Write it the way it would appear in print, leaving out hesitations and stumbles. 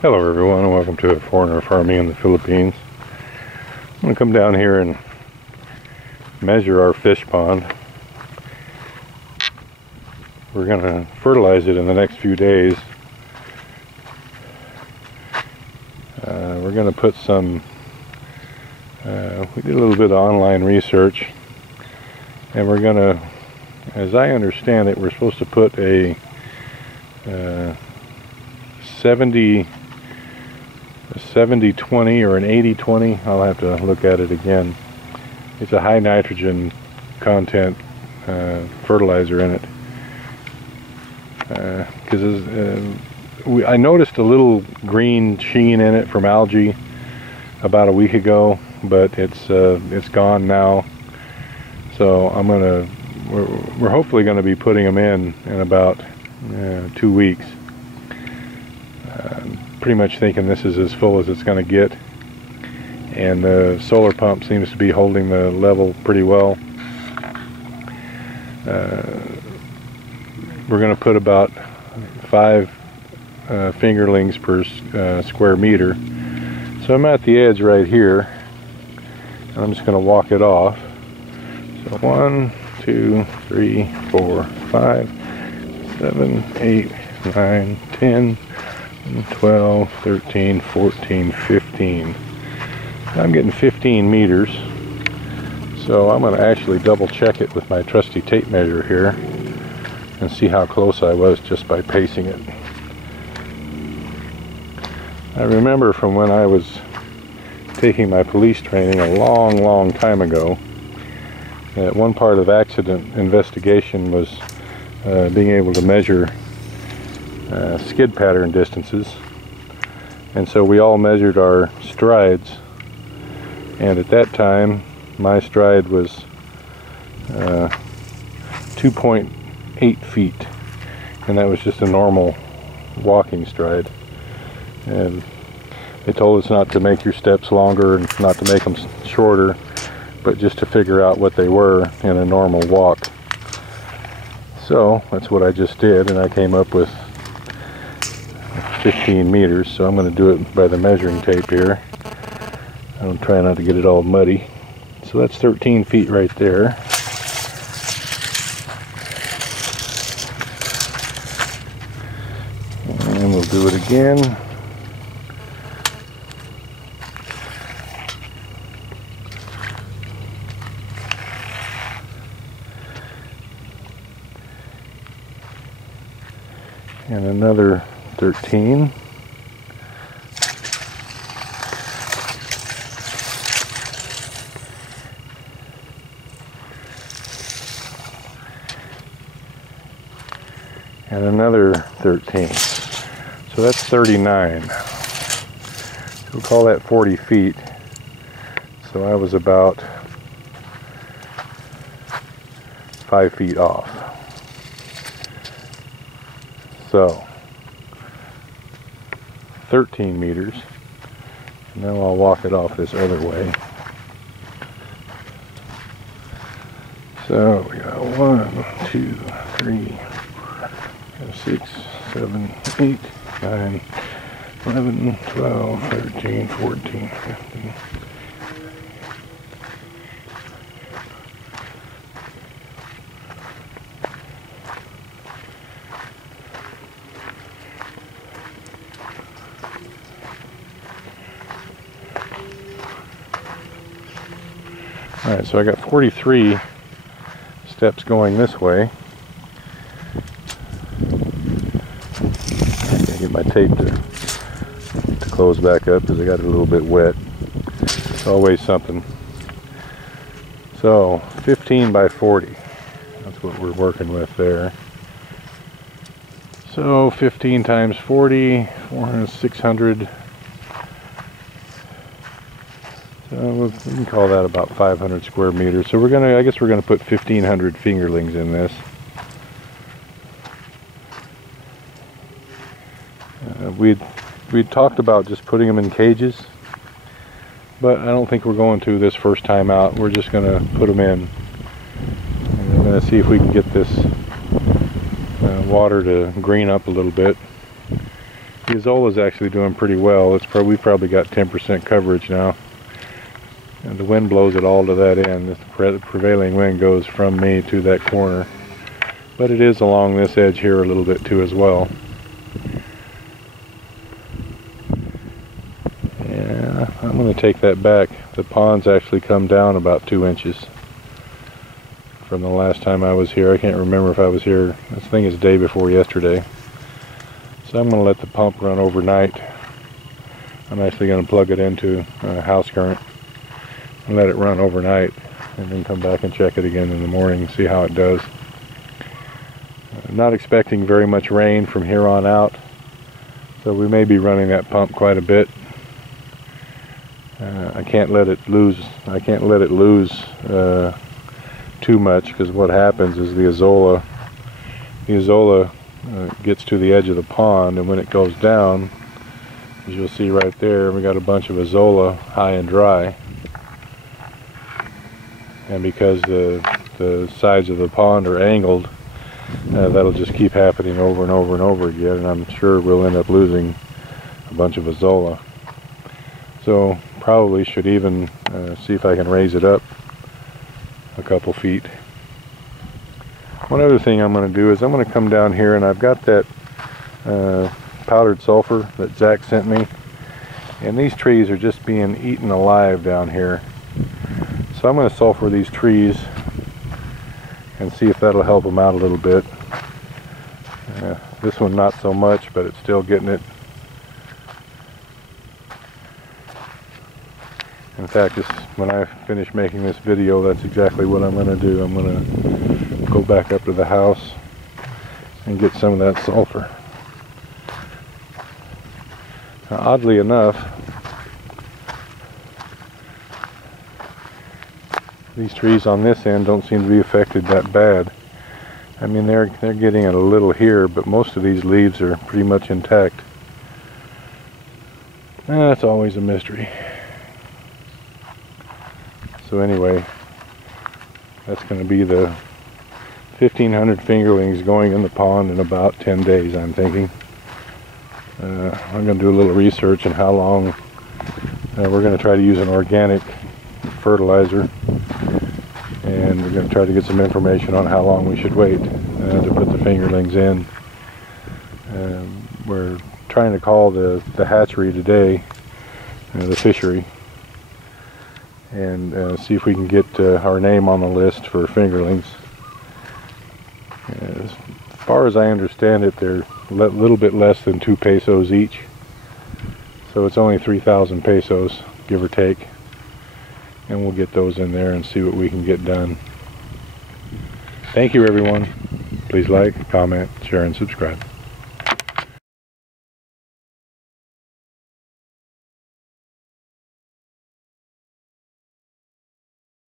Hello everyone, and welcome to Foreigner Farming in the Philippines. I'm going to come down here and measure our fish pond. We're going to fertilize it in the next few days. We're going to put some, we did a little bit of online research, and we're going to, as I understand it, we're supposed to put a 70-20 or an 80-20. I'll have to look at it again. It's a high nitrogen content fertilizer in it. Because I noticed a little green sheen in it from algae about a week ago, but it's gone now. So we're hopefully going to be putting them in about 2 weeks. Pretty much thinking this is as full as it's going to get, and the solar pump seems to be holding the level pretty well. We're going to put about 5 fingerlings per square meter. So I'm at the edge right here, and I'm just going to walk it off. So 1, 2, 3, 4, 5, 7, 8, 9, 10, 12, 13, 14, 15. I'm getting 15 meters. So I'm going to actually double check it with my trusty tape measure here and see how close I was just by pacing it. I remember from when I was taking my police training a long time ago that one part of accident investigation was being able to measure skid pattern distances, and so we all measured our strides, and at that time my stride was 2.8 feet, and that was just a normal walking stride. And they told us not to make your steps longer and not to make them shorter, but just to figure out what they were in a normal walk. So that's what I just did, and I came up with 15 meters. So I'm going to do it by the measuring tape here. I'll try not to get it all muddy. So that's 13 feet right there. And we'll do it again. And another 13. And another 13. So that's 39. So we'll call that 40 feet. So I was about 5 feet off. So 13 meters. Now I'll walk it off this other way. So we got 1, 2, 3, 6, 7, 8, 9, 11, 12, 13, 14, 15. Alright, so I got 43 steps going this way. I gotta get my tape to close back up because I got it a little bit wet. It's always something. So 15 by 40. That's what we're working with there. So 15 times 40, 400, 600. So we can call that about 500 square meters. So I guess we're gonna put 1,500 fingerlings in this. We'd talked about just putting them in cages, but I don't think we're going to this first time out. We're just gonna put them in, and we're gonna see if we can get this water to green up a little bit, The Azolla is actually doing pretty well. We've probably got 10% coverage now. And the wind blows it all to that end. The prevailing wind goes from me to that corner. But it is along this edge here a little bit too as well. Yeah, I'm going to take that back. The pond's actually come down about 2 inches from the last time I was here. I can't remember if I was here. This thing is day before yesterday. So I'm going to let the pump run overnight. I'm actually going to plug it into house current and let it run overnight, and then come back and check it again in the morning and see how it does. I'm not expecting very much rain from here on out, so we may be running that pump quite a bit. I can't let it lose. I can't let it lose too much, because what happens is the Azolla gets to the edge of the pond, and when it goes down, as you'll see right there, we got a bunch of Azolla high and dry. And because the sides of the pond are angled, that'll just keep happening over and over and over again, and I'm sure we'll end up losing a bunch of Azolla. So probably should even see if I can raise it up a couple feet. One other thing I'm going to do is I'm going to come down here, and I've got that powdered sulfur that Zach sent me, and these trees are just being eaten alive down here. So I'm going to sulfur these trees and see if that'll help them out a little bit. This one not so much, but it's still getting it. In fact, when I finish making this video, that's exactly what I'm going to do. I'm going to go back up to the house and get some of that sulfur. Now, oddly enough, these trees on this end don't seem to be affected that bad. I mean, they're getting it a little here, but most of these leaves are pretty much intact. That's always a mystery. So anyway, that's going to be the 1,500 fingerlings going in the pond in about 10 days, I'm thinking. I'm going to do a little research on how long. We're going to try to use an organic fertilizer, and we're going to try to get some information on how long we should wait to put the fingerlings in. We're trying to call the hatchery today, the fishery, and see if we can get our name on the list for fingerlings. As far as I understand it, they're a little bit less than 2 pesos each, so it's only 3,000 pesos, give or take, and we'll get those in there and see what we can get done. Thank you, everyone. Please like, comment, share, and subscribe.